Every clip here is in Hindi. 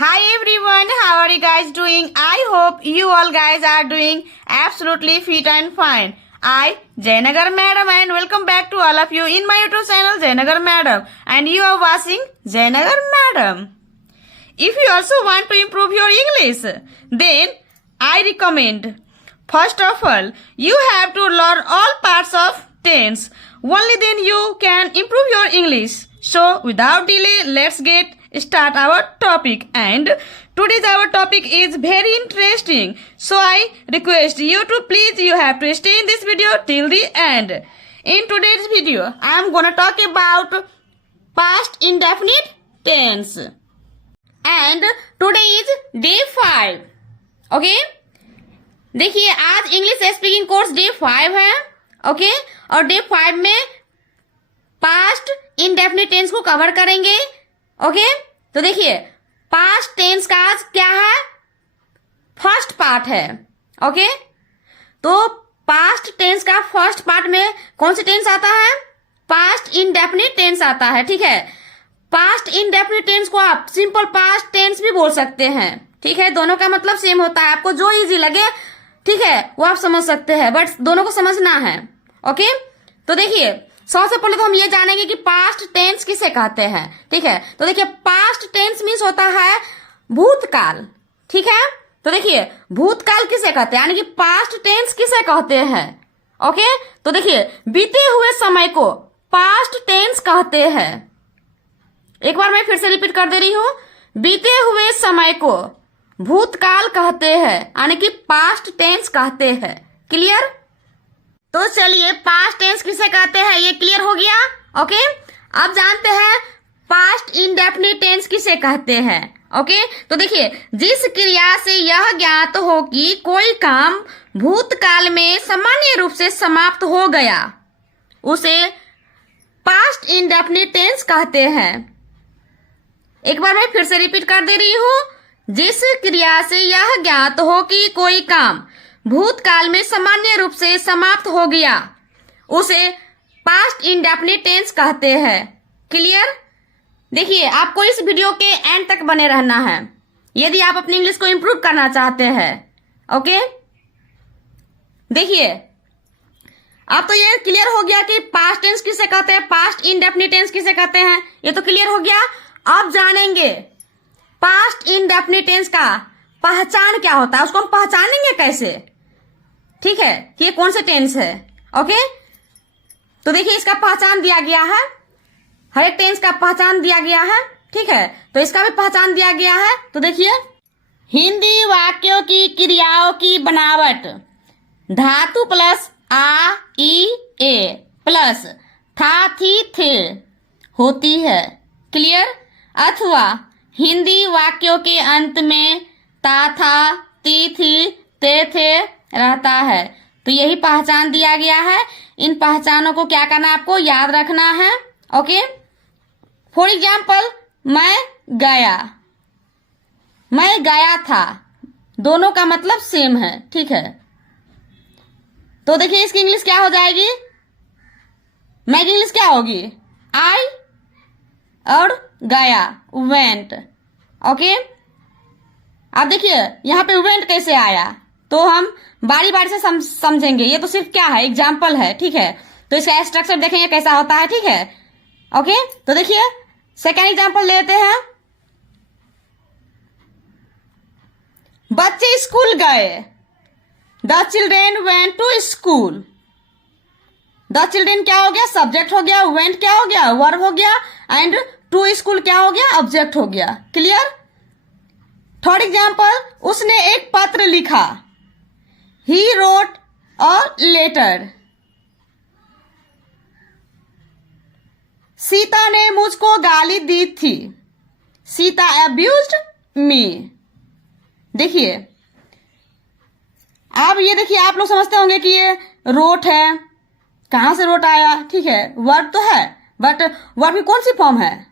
Hi everyone, how are you guys doing? I hope you all guys are doing absolutely fit and fine. I, Jayanagar Madam, and welcome back to all of you in my YouTube channel Jayanagar Madam, and you are watching Jayanagar Madam. If you also want to improve your English, then I recommend, first of all, you have to learn all parts of tense. Only then you can improve your English. So without delay, let's get start our topic. And today's our topic is very interesting. So I request you to please, you have to stay in this video till the end. In today's video, I am gonna talk about past indefinite tense. And today is day 5. Okay देखिए आज इंग्लिश स्पीकिंग कोर्स डे 5 है. ओके और डे 5 में पास्ट इंडेफिनिट टेंस को कवर करेंगे. ओके तो देखिए पास्ट टेंस का आज क्या है, फर्स्ट पार्ट है. ओके तो पास्ट टेंस का फर्स्ट पार्ट में कौन सी टेंस आता है, पास्ट इंडेफिनिट टेंस आता है. ठीक है, पास्ट इंडेफिनिट टेंस को आप सिंपल पास्ट टेंस भी बोल सकते हैं. ठीक है, दोनों का मतलब सेम होता है. आपको जो इजी लगे ठीक है वो आप समझ सकते हैं, बट दोनों को समझना है. ओके तो देखिए सबसे पहले तो हम ये जानेंगे कि पास्ट टेंस किसे कहते हैं. ठीक है तो देखिए पास्ट टेंस मीन्स होता है भूतकाल. ठीक है तो देखिए भूतकाल किसे कहते हैं, यानी कि पास्ट टेंस किसे कहते हैं. ओके तो देखिए बीते हुए समय को पास्ट टेंस कहते हैं. एक बार मैं फिर से रिपीट कर दे रही हूं, बीते हुए समय को भूतकाल कहते हैं, यानी कि पास्ट टेंस कहते हैं. क्लियर? तो चलिए पास्ट टेंस किसे कहते हैं ये क्लियर हो गया. ओके अब जानते हैं पास्ट इंडेफिनिट टेंस किसे कहते हैं. ओके तो देखिए जिस क्रिया से यह ज्ञात हो कि कोई काम भूतकाल में सामान्य रूप से समाप्त हो गया उसे पास्ट इंडेफिनिट टेंस कहते हैं. एक बार मैं फिर से रिपीट कर दे रही हूं, जिस क्रिया से यह ज्ञात हो कि कोई काम भूतकाल में सामान्य रूप से समाप्त हो गया उसे पास्ट इंडेफिनिट टेंस कहते हैं. क्लियर? देखिए आपको इस वीडियो के एंड तक बने रहना है यदि आप अपनी इंग्लिश को इंप्रूव करना चाहते हैं. ओके देखिए अब तो ये क्लियर हो गया कि पास्ट टेंस किसे कहते हैं, पास्ट इंडेफिनिट टेंस किसे कहते हैं, ये तो क्लियर हो गया. अब जानेंगे पास्ट इंडेफिनिट टेंस का पहचान क्या होता है, उसको हम पहचानेंगे कैसे. ठीक है कि ये कौन से टेंस है. ओके तो देखिए इसका पहचान दिया गया है, हर एक टेंस का पहचान दिया गया है. ठीक है तो इसका भी पहचान दिया गया है. तो देखिए हिंदी वाक्यों की क्रियाओं की बनावट धातु प्लस आ ई ए प्लस था थी थे होती है. क्लियर? अथवा हिंदी वाक्यों के अंत में ता था ती थी ते थे रहता है. तो यही पहचान दिया गया है. इन पहचानों को क्या करना है, आपको याद रखना है. ओके फॉर एग्जाम्पल मैं गया था, दोनों का मतलब सेम है. ठीक है तो देखिए इसकी इंग्लिश क्या हो जाएगी, मैं की इंग्लिश क्या होगी, आई और गया वेंट. ओके अब देखिए यहाँ पे वेंट कैसे आया तो हम बारी बारी से समझेंगे. ये तो सिर्फ क्या है, एग्जाम्पल है. ठीक है तो इसका स्ट्रक्चर देखेंगे कैसा होता है. ठीक है ओके तो देखिए सेकेंड एग्जाम्पल लेते हैं. बच्चे स्कूल गए, the children went to school. The children क्या हो गया, सब्जेक्ट हो गया, वेंट क्या हो गया, वर्ब हो गया, एंड टू स्कूल क्या हो गया, ऑब्जेक्ट हो गया. क्लियर? थर्ड एग्जाम्पल उसने एक पत्र लिखा, he wrote a letter. Sita ने मुझको गाली दी थी, सीता अब्यूज्ड मी. देखिए अब ये देखिए आप लोग समझते होंगे कि ये रोट है, कहां से रोट आया. ठीक है वर्ब तो है बट वर्ब की कौन सी फॉर्म है,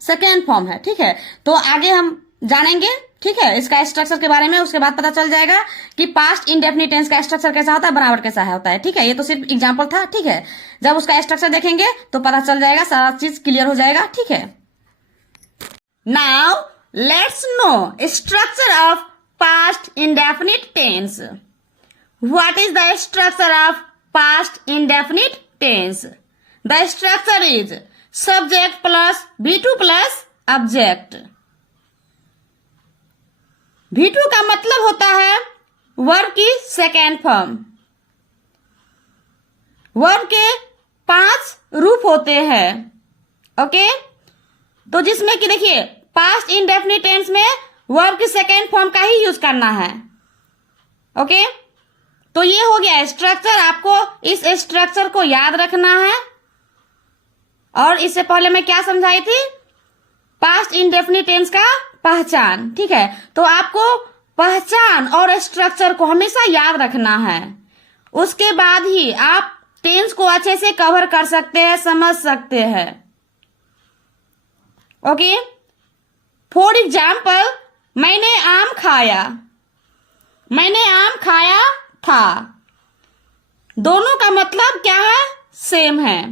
सेकेंड फॉर्म है. ठीक है तो आगे हम जानेंगे. ठीक है इसका स्ट्रक्चर के बारे में, उसके बाद पता चल जाएगा कि पास्ट इंडेफिनिट टेंस का स्ट्रक्चर कैसा होता है, बनावट कैसा होता है. ठीक है ये तो सिर्फ एग्जांपल था. ठीक है जब उसका स्ट्रक्चर देखेंगे तो पता चल जाएगा, सारा चीज क्लियर हो जाएगा. ठीक है now let's know structure of past indefinite tense. What is the structure of past indefinite tense? The structure is subject plus V2 plus object. V2 का मतलब होता है वर्ब की सेकेंड फॉर्म। वर्ब के 5 रूप होते हैं। ओके, तो जिसमें कि देखिए पास्ट इंडेफिनिट टेंस में वर्ब की सेकेंड फॉर्म का ही यूज करना है। ओके, तो ये हो गया स्ट्रक्चर। आपको इस स्ट्रक्चर को याद रखना है। और इससे पहले मैं क्या समझाई थी? पास्ट इंडेफिनिट टेंस का पहचान। ठीक है, तो आपको पहचान और स्ट्रक्चर को हमेशा याद रखना है। उसके बाद ही आप टेंस को अच्छे से कवर कर सकते हैं, समझ सकते हैं। ओके, फॉर एग्जाम्पल, मैंने आम खाया, मैंने आम खाया था। दोनों का मतलब क्या है? सेम है।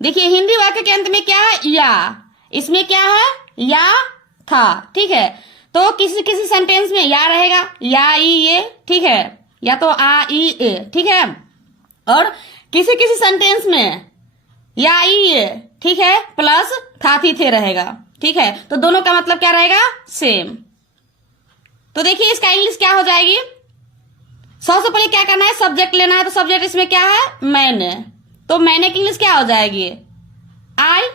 देखिए हिंदी वाक्य के अंत में क्या है? या। इसमें क्या है? या था। ठीक है, तो किसी किसी सेंटेंस में या रहेगा, या ई ये। ठीक है, या तो आ ई ए। ठीक है, और किसी किसी सेंटेंस में या ई ये, ठीक है, प्लस था थी थे रहेगा। ठीक है, तो दोनों का मतलब क्या रहेगा? सेम। तो देखिए इसका इंग्लिश क्या हो जाएगी? सबसे पहले क्या करना है? सब्जेक्ट लेना है। तो सब्जेक्ट इसमें क्या है? मैंने। तो मैंने की इंग्लिश क्या हो जाएगी? आई।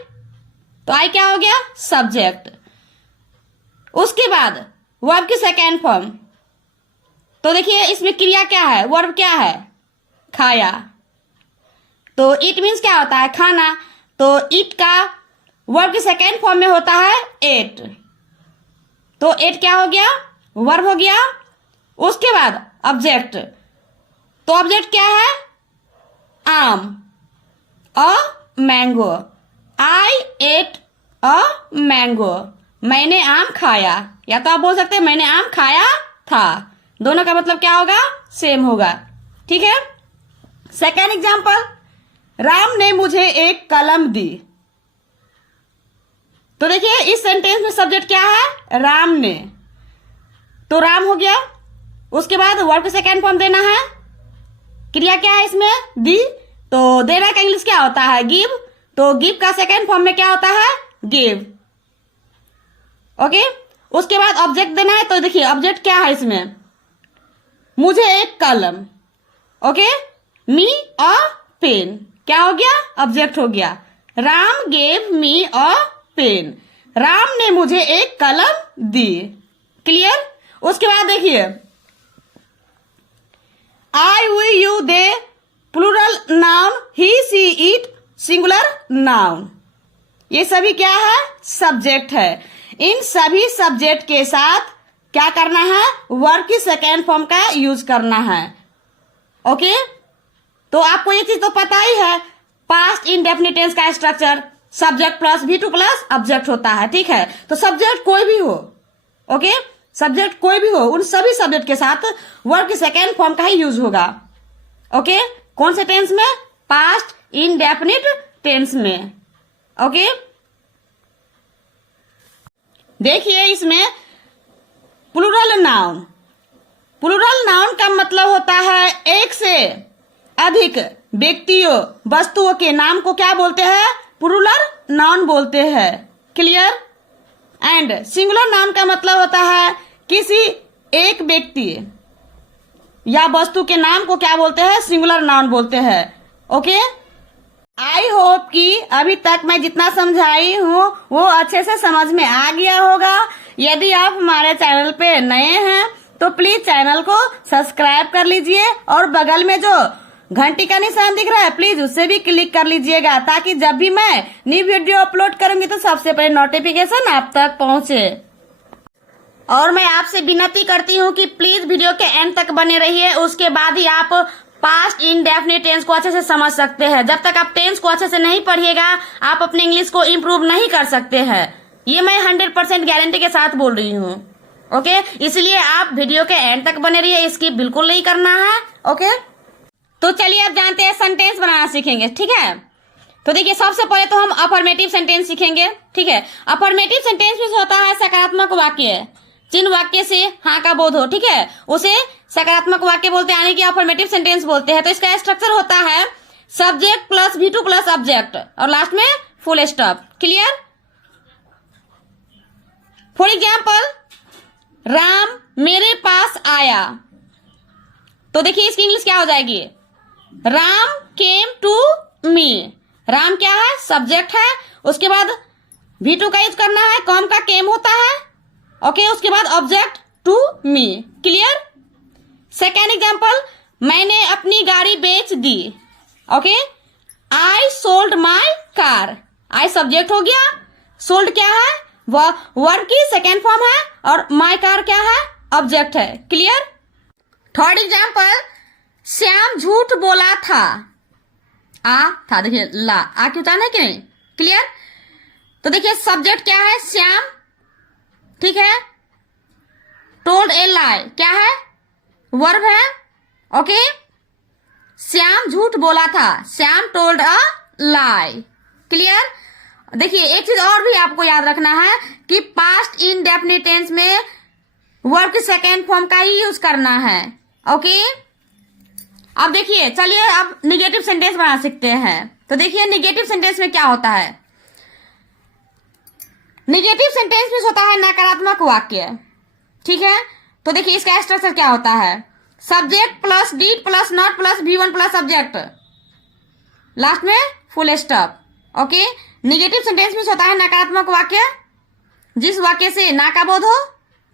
तो आई क्या हो गया? सब्जेक्ट। उसके बाद वर्ब की सेकेंड फॉर्म। तो देखिए इसमें क्रिया क्या है? वर्ब क्या है? खाया। तो इट मीन्स क्या होता है? खाना। तो इट का वर्ब की सेकेंड फॉर्म में होता है एट। तो एट क्या हो गया? वर्ब हो गया। उसके बाद ऑब्जेक्ट। तो ऑब्जेक्ट क्या है? आम, a mango. I at a mango. मैंने आम खाया। या तो आप बोल सकते हैं मैंने आम खाया था। दोनों का मतलब क्या होगा? सेम होगा। ठीक है, सेकेंड एग्जाम्पल, राम ने मुझे एक कलम दी। तो देखिए इस सेंटेंस में सब्जेक्ट क्या है? राम ने। तो राम हो गया। उसके बाद वर्ब की सेकेंड फॉर्म देना है। क्रिया क्या है इसमें? दी। तो देना का इंग्लिश क्या होता है? गिव। तो गिव का सेकेंड फॉर्म में क्या होता है? गिव। ओके, उसके बाद ऑब्जेक्ट देना है। तो देखिए ऑब्जेक्ट क्या है इसमें? मुझे एक कलम। Okay, me a pen. क्या हो गया? ऑब्जेक्ट हो गया। Ram gave me a pen. Ram ने मुझे एक कलम दी। क्लियर? उसके बाद देखिए I we you they plural noun, he she it singular noun. ये सभी क्या है? सब्जेक्ट है। इन सभी सब्जेक्ट के साथ क्या करना है? वर्ब की सेकेंड फॉर्म का यूज करना है। ओके, तो आपको ये चीज तो पता ही है, पास्ट इंडेफिनिट टेंस का structure subject plus V2 plus object होता है। ठीक है, तो सब्जेक्ट कोई भी हो, ओके, सब्जेक्ट कोई भी हो, उन सभी सब्जेक्ट के साथ वर्ब की सेकेंड फॉर्म का ही यूज होगा। ओके, कौन से टेंस में? पास्ट इंडेफिनिट टेंस में। ओके, देखिए इसमें प्लूरल नाउन। प्लूरल नाउन का मतलब होता है एक से अधिक व्यक्तियों वस्तुओं के नाम को क्या बोलते हैं? प्लूरल नाउन बोलते हैं। क्लियर? एंड सिंगुलर नाउन का मतलब होता है किसी एक व्यक्ति या वस्तु के नाम को क्या बोलते हैं? सिंगुलर नाउन बोलते हैं। ओके, आई होप कि अभी तक मैं जितना समझाई हूँ वो अच्छे से समझ में आ गया होगा। यदि आप हमारे चैनल पे नए हैं तो प्लीज चैनल को सब्सक्राइब कर लीजिए और बगल में जो घंटी का निशान दिख रहा है प्लीज उससे भी क्लिक कर लीजिएगा, ताकि जब भी मैं न्यू वीडियो अपलोड करूंगी तो सबसे पहले नोटिफिकेशन आप तक पहुंचे। और मैं आपसे विनती करती हूँ कि प्लीज वीडियो के एंड तक बने रहिए, उसके बाद ही आप पास्ट इंडेफिनिट टेंस को अच्छे से समझ सकते हैं। जब तक आप टेंस को अच्छे से नहीं पढ़िएगा आप अपने इंग्लिश को इम्प्रूव नहीं कर सकते हैं। ये मैं 100% गारंटी के साथ बोल रही हूँ। ओके, इसलिए आप वीडियो के एंड तक बने रहिए, स्किप बिल्कुल नहीं करना है। ओके, तो चलिए अब जानते हैं सेंटेंस बनाना सीखेंगे। ठीक है, तो देखिए सबसे पहले तो हम अफर्मेटिव सेंटेंस सीखेंगे, ठीक है। अफर्मेटिव सेंटेंस में होता है सकारात्मक वाक्य, जिन वाक्य से हाँ का बोध हो, ठीक है, उसे सकारात्मक वाक्य बोलते हैं, यानी कि अफर्मेटिव सेंटेंस बोलते हैं। तो इसका स्ट्रक्चर होता है subject plus V2 plus object और लास्ट में full stop. Clear? For example, Ram मेरे पास आया, तो देखिए इसकी इंग्लिश क्या हो जाएगी, Ram came to me. Ram क्या है, सब्जेक्ट है, उसके बाद V2 का यूज करना है, कॉम का केम होता है, ओके, उसके बाद object to me. Clear? Second example, मैंने अपनी गाड़ी बेच दी, okay, I sold my car. I subject हो गया, सोल्ड क्या है, वर्ब की सेकेंड फॉर्म है, और माई कार क्या है, ऑब्जेक्ट है। क्लियर? थर्ड एग्जाम्पल, श्याम झूठ बोला था। आ था, देखिए ला आ क्यों उतारना है कि नहीं। क्लियर? तो देखिए सब्जेक्ट क्या है, श्याम, ठीक है, टोल्ड ए लाई क्या है, वर्ब है, ओके, श्याम झूठ बोला था, श्याम टोल्ड अ लाई। क्लियर? देखिए एक चीज और भी आपको याद रखना है कि पास्ट इंडेफिनिट टेंस में वर्ब की सेकेंड फॉर्म का ही यूज करना है, ओके। अब देखिए, चलिए अब निगेटिव सेंटेंस बना सकते हैं। तो देखिए निगेटिव सेंटेंस में क्या होता है, निगेटिव सेंटेंस में होता है नकारात्मक वाक्य, ठीक है। तो देखिए इसका स्ट्रक्चर क्या होता है, subject plus did plus not plus V1 plus subject, last में full stop, okay. Negative sentence में होता है नकारात्मक वाक्य, जिस वाक्य से ना का बोध हो,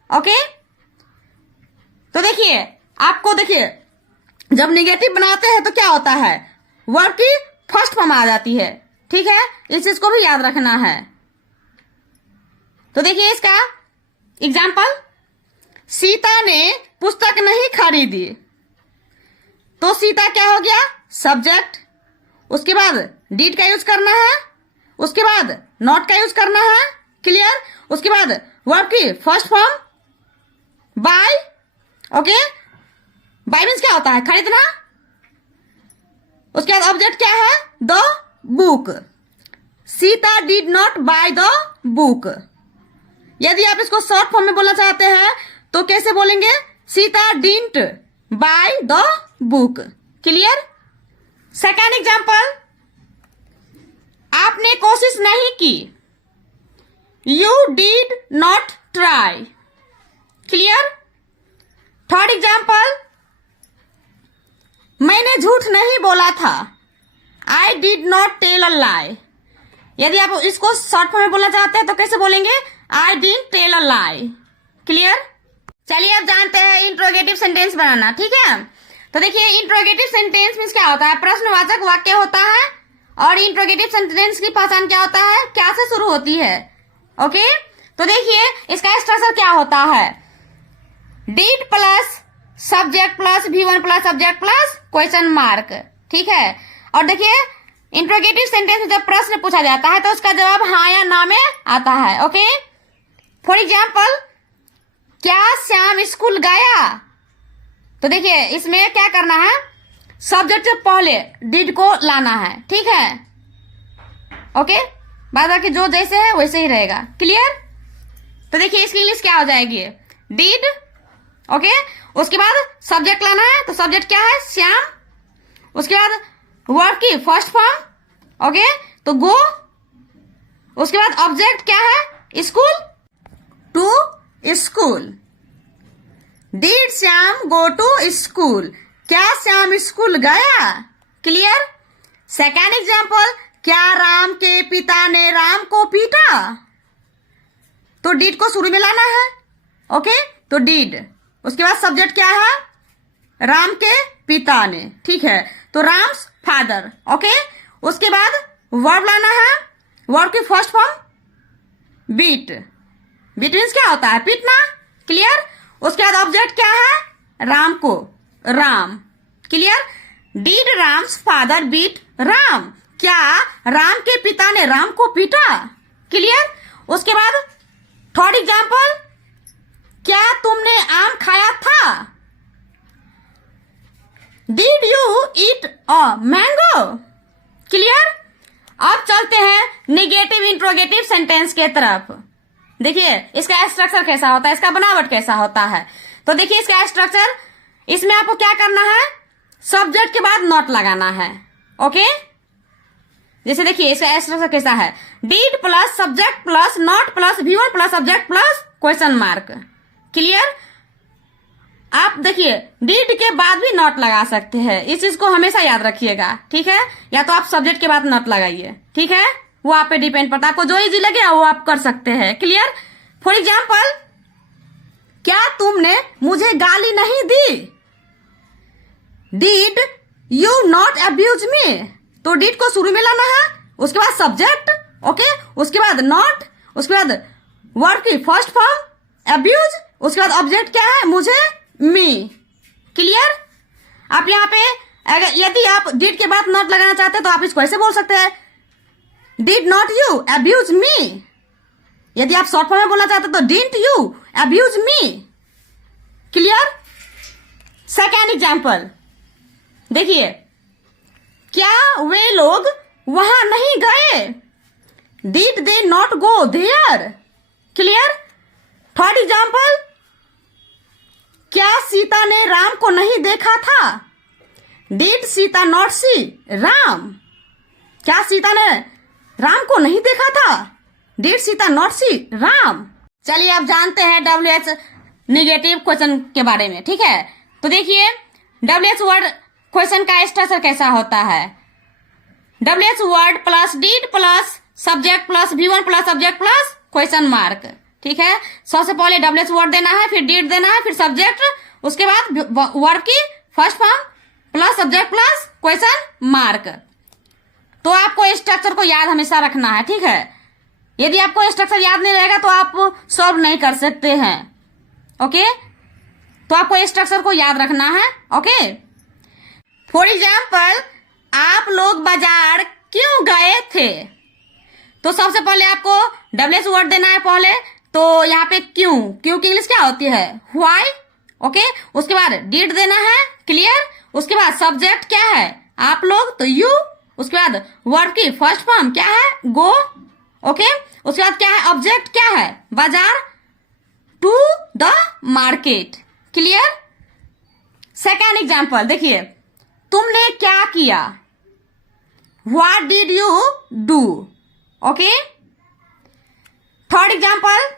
ओके। तो देखिए आपको, देखिए जब निगेटिव बनाते हैं तो क्या होता है, वर्ब की फर्स्ट फॉर्म आ जाती है, ठीक है, इस चीज को भी याद रखना है। तो देखिए इसका एग्जाम्पल, सीता ने पुस्तक नहीं खरीदी, तो सीता क्या हो गया, सब्जेक्ट, उसके बाद डीड का यूज करना है, उसके बाद नॉट का यूज करना है। क्लियर? उसके बाद वर्ब की first form by, okay, bye means क्या होता है, खरीदना, उसके बाद ऑब्जेक्ट क्या है, the book, Sita did not bye the book. यदि आप इसको शॉर्ट फॉर्म में बोलना चाहते हैं तो कैसे बोलेंगे, Sita didn't buy the book. Clear? Second example, आपने कोशिश नहीं की, you did not try. Clear? Third example, मैंने झूठ नहीं बोला था, I did not tell a lie. यदि आप इसको शॉर्ट फॉर्म में बोलना चाहते हैं तो कैसे बोलेंगे, I didn't tell a lie. Clear? चलिए अब जानते हैं इंट्रोगेटिव सेंटेंस बनाना, ठीक है। तो देखिए इंट्रोगेटिव सेंटेंस मीन्स क्या होता है, प्रश्नवाचक वाक्य होता है, और इंट्रोगेटिव सेंटेंस की पहचान क्या होता है, क्या से शुरू होती है, ओके। तो देखिए इसका स्ट्रक्चर क्या होता है, did plus subject plus V1 plus subject plus question mark, ठीक है। और देखिए इंट्रोगेटिव सेंटेंस में जब प्रश्न पूछा जाता है तो उसका जवाब हाँ या ना में आता है, ओके। फॉर एग्जाम्पल, क्या श्याम स्कूल गया, तो देखिए इसमें क्या करना है, सब्जेक्ट से पहले डिड को लाना है, ठीक है, ओके, बाद बाकी जो जैसे है वैसे ही रहेगा। क्लियर? तो देखिए इसकी इंग्लिश क्या हो जाएगी, डिड, ओके, उसके बाद सब्जेक्ट लाना है, तो सब्जेक्ट क्या है, श्याम, उसके बाद वर्ब की फर्स्ट फॉर्म, ओके, तो गो, उसके बाद ऑब्जेक्ट क्या है, school, to school, did Shyam go to school, क्या श्याम स्कूल गया। क्लियर? सेकेंड एग्जाम्पल, क्या राम के पिता ने राम को पीटा, तो डिड को शुरू में लाना है, ओके, तो डिड, उसके बाद सब्जेक्ट क्या है, राम के पिता ने, ठीक है, तो राम्स फादर, ओके, उसके बाद वर्ब लाना है, वर्ब की first form beat, beat means क्या होता है, पीटना। क्लियर? उसके बाद ऑब्जेक्ट क्या है, राम को, Ram. Clear? Did Ram's father beat Ram, क्या राम के पिता ने राम को पीटा। क्लियर? उसके बाद थर्ड एग्जाम्पल, क्या तुमने आम खाया था, did you eat a mango. Clear? अब चलते हैं निगेटिव इंट्रोगेटिव सेंटेंस के तरफ। देखिए इसका स्ट्रक्चर कैसा होता है, इसका बनावट कैसा होता है। तो देखिए इसका स्ट्रक्चर, इसमें आपको क्या करना है, सब्जेक्ट के बाद नॉट लगाना है। ओके, जैसे देखिए इसका स्ट्रक्चर कैसा है, did plus subject plus not plus V1 plus subject plus question mark. Clear? आप देखिए डीड के बाद भी नॉट लगा सकते हैं, इस चीज को हमेशा याद रखिएगा, ठीक है। या तो आप सब्जेक्ट के बाद नॉट लगाइए, ठीक है, वो आप पे डिपेंड पड़ता है, आपको जो इजी लगे वो आप कर सकते हैं। क्लियर? फॉर एग्जाम्पल, क्या तुमने मुझे गाली नहीं दी? Did you not abuse me? तो डीड को शुरू में लाना है, उसके बाद सब्जेक्ट, ओके, उसके बाद नॉट, उसके बाद वर्ड की फर्स्ट फॉर्म अब्यूज, उसके बाद ऑब्जेक्ट क्या है, मुझे, मी। क्लियर? आप यहाँ पे अगर यदि आप डीड के बाद नॉट लगाना चाहते हैं तो आप इसको ऐसे बोल सकते हैं, did not you abuse me. यदि आप शॉर्ट फॉर्म में बोलना चाहते हैं तो didn't you abuse me. Clear? Second example देखिए, क्या वे लोग वहां नहीं गए? Did they not go there? Clear? Third example, क्या सीता ने राम को नहीं देखा था? Did Sita not see Ram? क्या सीता ने राम को नहीं देखा था? Did Sita not see Ram? चलिए अब जानते हैं WH निगेटिव क्वेश्चन के बारे में, ठीक है। तो देखिए WH वर्ड क्वेश्चन का स्ट्रक्चर कैसा होता है, WH word plus did plus subject plus V1 plus subject plus question mark, ठीक है। सबसे पहले WH वर्ड देना है, फिर डीड देना है, फिर सब्जेक्ट, उसके बाद वर्ब की first form plus subject plus question mark. तो आपको स्ट्रक्चर को याद हमेशा रखना है, ठीक है। यदि आपको स्ट्रक्चर याद नहीं रहेगा तो आप सॉल्व नहीं कर सकते हैं, ओके। तो आपको स्ट्रक्चर को याद रखना है, ओके। फॉर एग्जाम्पल, आप लोग बाजार क्यों गए थे? तो सबसे पहले आपको WH वर्ड देना है पहले, तो यहाँ पे क्यों, क्यों की इंग्लिश क्या होती है, व्हाई, ओके। उसके बाद डिड देना है, क्लियर। उसके बाद सब्जेक्ट क्या है, आप लोग, तो यू। उसके बाद वर्ब की फर्स्ट फॉर्म क्या है, गो, ओके। उसके बाद क्या है, ऑब्जेक्ट क्या है, बाजार, to the market. Clear? Second example देखिए, तुमने क्या किया? What did you do? Okay. Third example,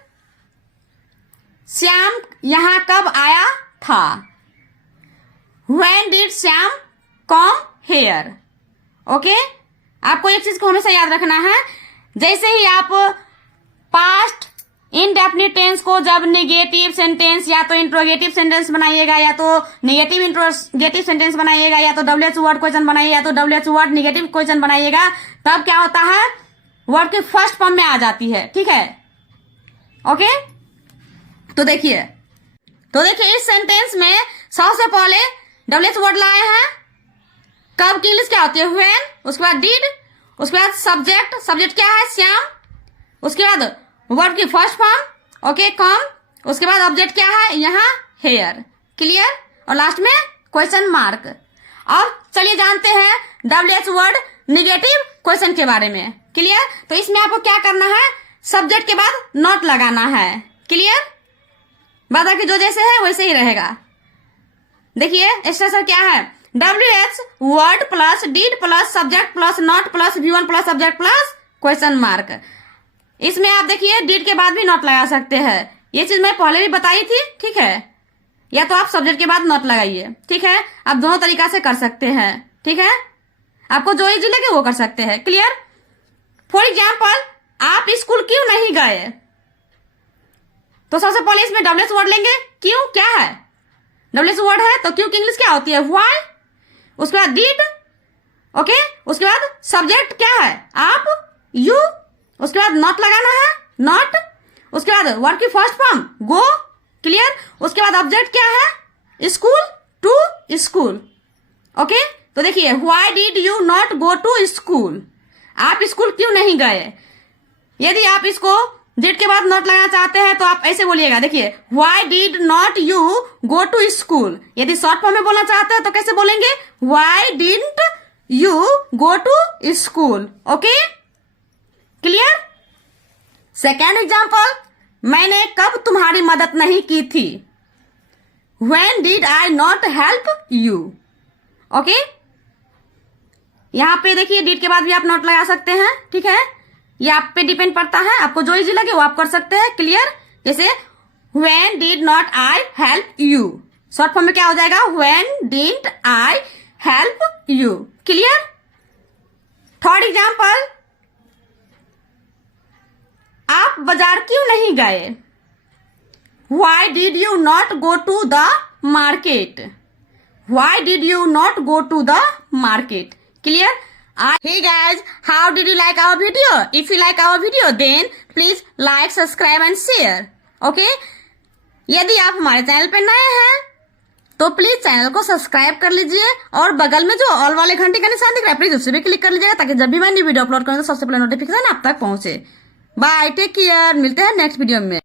Shyam यहां कब आया था? When did Shyam come here? Okay. आपको एक चीज को हमेशा याद रखना है, जैसे ही आप पास्ट इनडेफिनिट टेंस को जब नेगेटिव सेंटेंस या तो इंट्रोगेटिव सेंटेंस बनाइएगा, या तो नेगेटिव इंट्रोगेटिव सेंटेंस बनाइएगा, या तो WH वर्ड क्वेश्चन बनाइएगा, या तो WH वर्ड नेगेटिव क्वेश्चन बनाइएगा, तब क्या होता है, वर्ड की फर्स्ट फॉर्म में आ जाती है, ठीक है, ओके। तो देखिए इस सेंटेंस में सबसे पहले WH वर्ड लाए हैं, कब की इंग्लिश क्या होती है, व्हेन। उसके बाद डिड, उसके बाद सब्जेक्ट क्या है, श्याम। उसके बाद वर्ब की फर्स्ट फॉर्म, ओके, कम। उसके बाद ऑब्जेक्ट क्या है, यहाँ हेयर। क्लियर? और लास्ट में क्वेश्चन मार्क। अब चलिए जानते हैं WH वर्ड निगेटिव क्वेश्चन के बारे में। क्लियर? तो इसमें आपको क्या करना है, सब्जेक्ट के बाद नॉट लगाना है। क्लियर? बाकी जो जैसे है वैसे ही रहेगा। देखिए स्ट्रक्चर क्या है, WH word plus did plus subject plus not plus V1 plus subject plus question mark. इसमें आप देखिए डीड के बाद भी नॉट लगा सकते हैं, ये चीज मैं पहले भी बताई थी, ठीक है। या तो आप सब्जेक्ट के बाद नॉट लगाइए, ठीक है। आप दोनों तरीका से कर सकते हैं, ठीक है। आपको जो इजी लगे वो कर सकते हैं। क्लियर? फॉर एग्जाम्पल, आप स्कूल क्यों नहीं गए? तो सबसे पहले इसमें WH वर्ड लेंगे, क्यों क्या है, WH वर्ड है तो क्यों की इंग्लिश क्या होती है, व्हाई। उसके बाद डिड, ओके। उसके बाद सब्जेक्ट क्या है, आप, यू। उसके बाद नॉट लगाना है, नॉट। उसके बाद वर्ड की फर्स्ट फॉर्म गो। क्लियर? उसके बाद ऑब्जेक्ट क्या है, स्कूल, टू स्कूल, ओके। तो देखिए why did you not go to school, आप स्कूल क्यों नहीं गए। यदि आप इसको डिड के बाद नॉट लगाना चाहते हैं तो आप ऐसे बोलिएगा, देखिए why did not you go to school. यदि शॉर्ट फॉर्म में बोलना चाहते हैं तो कैसे बोलेंगे, why didn't you go to school. Okay? Clear? Second example, मैंने कब तुम्हारी मदद नहीं की थी? When did I not help you? Okay? यहां पे देखिए did के बाद भी आप नोट लगा सकते हैं, ठीक है? ये आप पे डिपेंड पड़ता है, आपको जो इजी लगे वो आप कर सकते हैं. क्लियर? जैसे when did not I help you? Short form में क्या हो जाएगा? when didn't I help you? Clear? Third example, आप बाजार क्यों नहीं गए? Why did you not go to the market? Why did you not go to the market? Clear? Hey guys, how did you like our video? If you like our video, then please like, subscribe and share. Okay? यदि आप हमारे चैनल पे नए हैं तो प्लीज चैनल को सब्सक्राइब कर लीजिए और बगल में जो ऑल वाले घंटे का निशान दिख रहा है प्लीज उसे भी क्लिक कर लीजिएगा ताकि जब भी मैं न्यू वीडियो अपलोड करूँ तो सबसे पहले नोटिफिकेशन आप तक पहुंचे. बाय, टेक केयर, मिलते हैं नेक्स्ट वीडियो में.